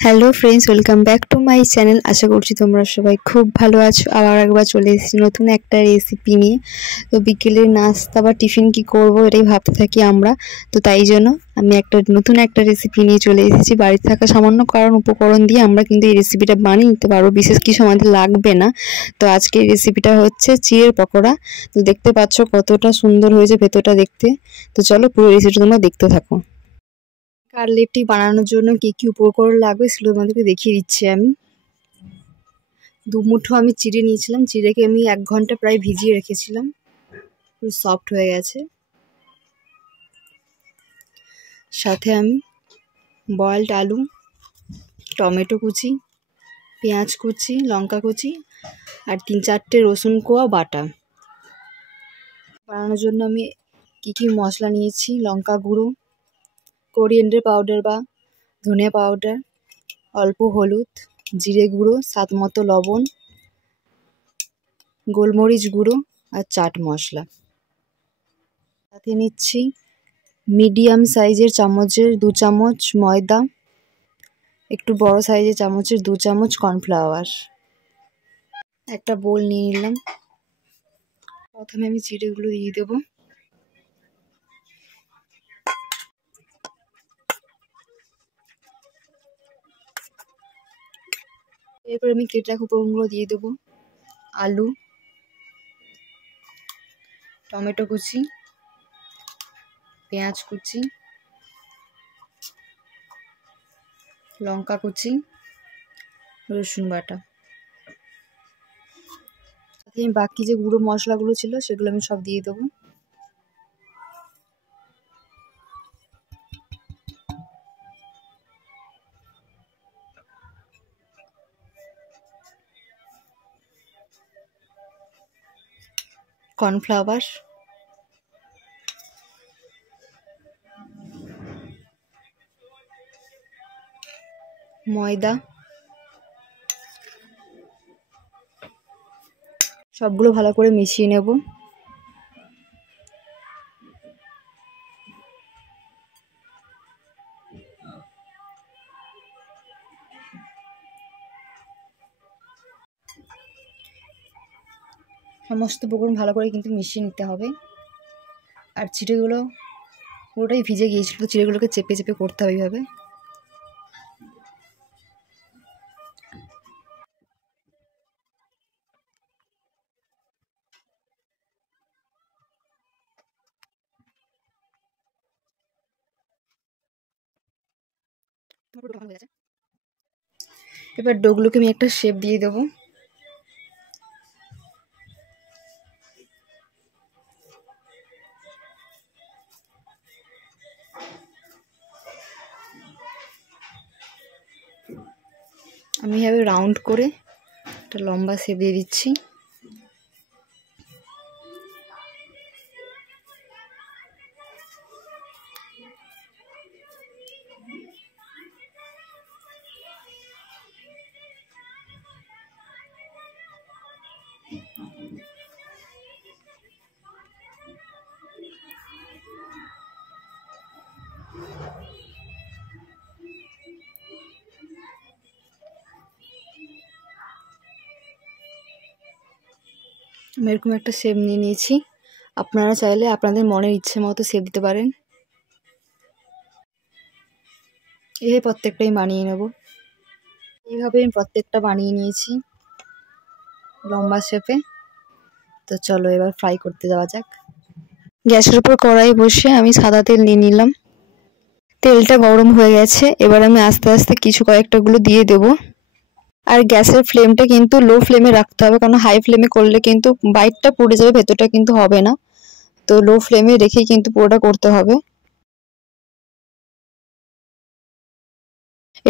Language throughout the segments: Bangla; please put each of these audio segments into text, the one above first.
Hello friends, welcome back to my channel. আশা করছি তোমরা সবাই খুব ভালো আছো। আবার একবার চলে এসেছি নতুন একটা রেসিপি নিয়ে। তো বিকেলের নাস্তা বা টিফিন কি করব এটাই ভাবতে থাকি আমরা। তো তাই জন্য আমি নতুন একটা রেসিপি নিয়ে চলে এসেছি। বাড়িতে থাকা সামান্য কারণ উপকরণ দিয়ে আমরা কিন্তু এই রেসিপিটা বানিয়ে নিতে পারবো, বিশেষ কিছু আমাদের লাগবে না। তো আজকের রেসিপিটা হচ্ছে চিড়ের পকোড়া। তো দেখতে পাচ্ছ কতটা সুন্দর হয়েছে ভেতরটা দেখতে। তো চলো পুরো রেসিপিটা তোমরা দেখতে থাকো। কাটলেটটি বানানোর জন্য কি কি উপকরণ লাগবে সেগুলো তোমাদেরকে দেখিয়ে দিচ্ছি আমি। 2 মুঠো আমি চিড়ে নিয়েছিলাম। চিড়েকে আমি 1 ঘন্টা প্রায় ভিজিয়ে রেখেছিলাম, পুরো সফট হয়ে গেছে। সাথে আমি বয়েলড আলু, টমেটো কুচি, পেঁয়াজ কুচি, লঙ্কা কুচি আর 3-4টে রসুন কোয়া বাটা। বানানোর জন্য আমি কি কি মশলা নিয়েছি: লঙ্কা গুঁড়ো, কোরিয়েন্ডার পাউডার বা ধনিয়া পাউডার, অল্প হলুদ, জিরে গুঁড়ো, স্বাদ মতো লবণ, গোলমরিচ গুঁড়ো আর চাট মশলা। সাথে নিচ্ছি মিডিয়াম সাইজের চামচের 2 চামচ ময়দা, একটু বড় সাইজের চামচের 2 চামচ কর্নফ্লাওয়ার। একটা বোল নিয়ে নিলাম। প্রথমে আমি চিড়েগুলো দিয়ে দেবো। এরপর আমি কেটে রাখা উপকরণগুলো দিয়ে দেবো: আলু, টমেটো কুচি, পেঁয়াজ কুচি, লঙ্কা কুচি, রসুন বাটা। সাথে বাকি যে গুঁড়ো মশলাগুলো ছিল সেগুলো আমি সব দিয়ে দেবো। কর্নফ্লাওয়ার, ময়দা, সবগুলো ভালো করে মিশিয়ে নেব। সমস্ত উপকরণ ভালো করে কিন্তু মিশিয়ে নিতে হবে। আর চিড়েগুলো পুরোটাই ভিজে গিয়েছিল, চিড়েগুলোকে চেপে চেপে করতে হবে এইভাবে। এবার ডোগুলোকে আমি একটা শেপ দিয়ে দেবো। আমি এভাবে রাউন্ড করে একটা লম্বা শেপ দিয়ে দিচ্ছি। আমি এরকম একটা শেপ নিয়ে নিয়েছি। আপনারা চাইলে আপনাদের মনের ইচ্ছে মতো শেপ দিতে পারেন। এইভাবে প্রত্যেকটাই বানিয়ে নেব। এইভাবে আমি প্রত্যেকটা বানিয়ে নিয়েছি লম্বা শেপে। তো চলো এবার ফ্রাই করতে যাওয়া যাক। গ্যাসের উপর কড়াই বসে আমি সাদা তেল নিয়ে নিলাম। তেলটা গরম হয়ে গেছে। এবার আমি আস্তে আস্তে কয়েকটাগুলো দিয়ে দেব। আর গ্যাসের ফ্লেমটা কিন্তু লো ফ্লেমে রাখতে হবে, কারণ হাই ফ্লেমে করলে কিন্তু বাইটটা পুড়ে যাবে, ভেতরটা কিন্তু হবে না। তো লো ফ্লেমে রেখেই কিন্তু পুরোটা করতে হবে।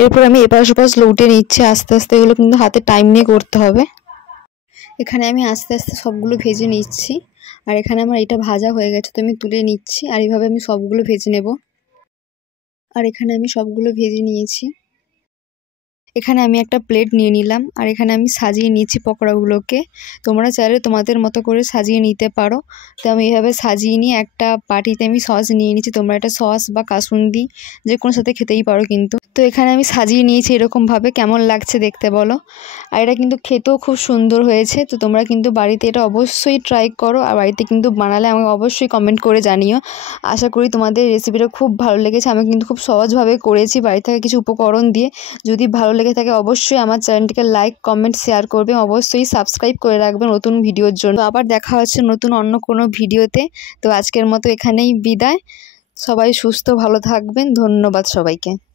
এরপর আমি এপাশ ওপাশ লউটে নিচ্ছি আস্তে আস্তে। এগুলো কিন্তু হাতে টাইম নিয়ে করতে হবে। এখানে আমি আস্তে আস্তে সবগুলো ভেজে নিচ্ছি। আর এখানে আমার এটা ভাজা হয়ে গেছে, তো আমি তুলে নিচ্ছি। আর এইভাবে আমি সবগুলো ভেজে নেব। আর এখানে আমি সবগুলো ভেজে নিয়েছি। এখানে আমি একটা প্লেট নিয়ে নিলাম আর এখানে আমি সাজিয়ে নিয়েছি পকোড়াগুলোকে। তোমরা চাইলে তোমাদের মতো করে সাজিয়ে নিতে পারো। তো আমি এইভাবে সাজিয়ে নিয়ে একটা বাটিতে আমি সস নিয়ে নিয়েছি। তোমরা এটা সস বা কাসুন্দি যে কোনো সাথে খেতেই পারো কিন্তু। তো এখানে আমি সাজিয়ে নিয়েছি এরকমভাবে। কেমন লাগছে দেখতে বলো। আর এটা কিন্তু খেতেও খুব সুন্দর হয়েছে। তো তোমরা কিন্তু বাড়িতে এটা অবশ্যই ট্রাই করো, আর বাড়িতে কিন্তু বানালে আমাকে অবশ্যই কমেন্ট করে জানিও। আশা করি তোমাদের রেসিপিটা খুব ভালো লেগেছে। আমি কিন্তু খুব সহজভাবে করেছি বাড়ি থেকে কিছু উপকরণ দিয়ে। যদি ভালো লেগে থাকে অবশ্যই আমার চ্যানেলটিকে লাইক, কমেন্ট, শেয়ার করবে। অবশ্যই সাবস্ক্রাইব করে রাখবে নতুন ভিডিওর জন্য। আবার দেখা হচ্ছে নতুন অন্য কোনো ভিডিওতে। তো আজকের মতো এখানেই বিদায়। সবাই সুস্থ ভালো থাকবেন। ধন্যবাদ সবাইকে।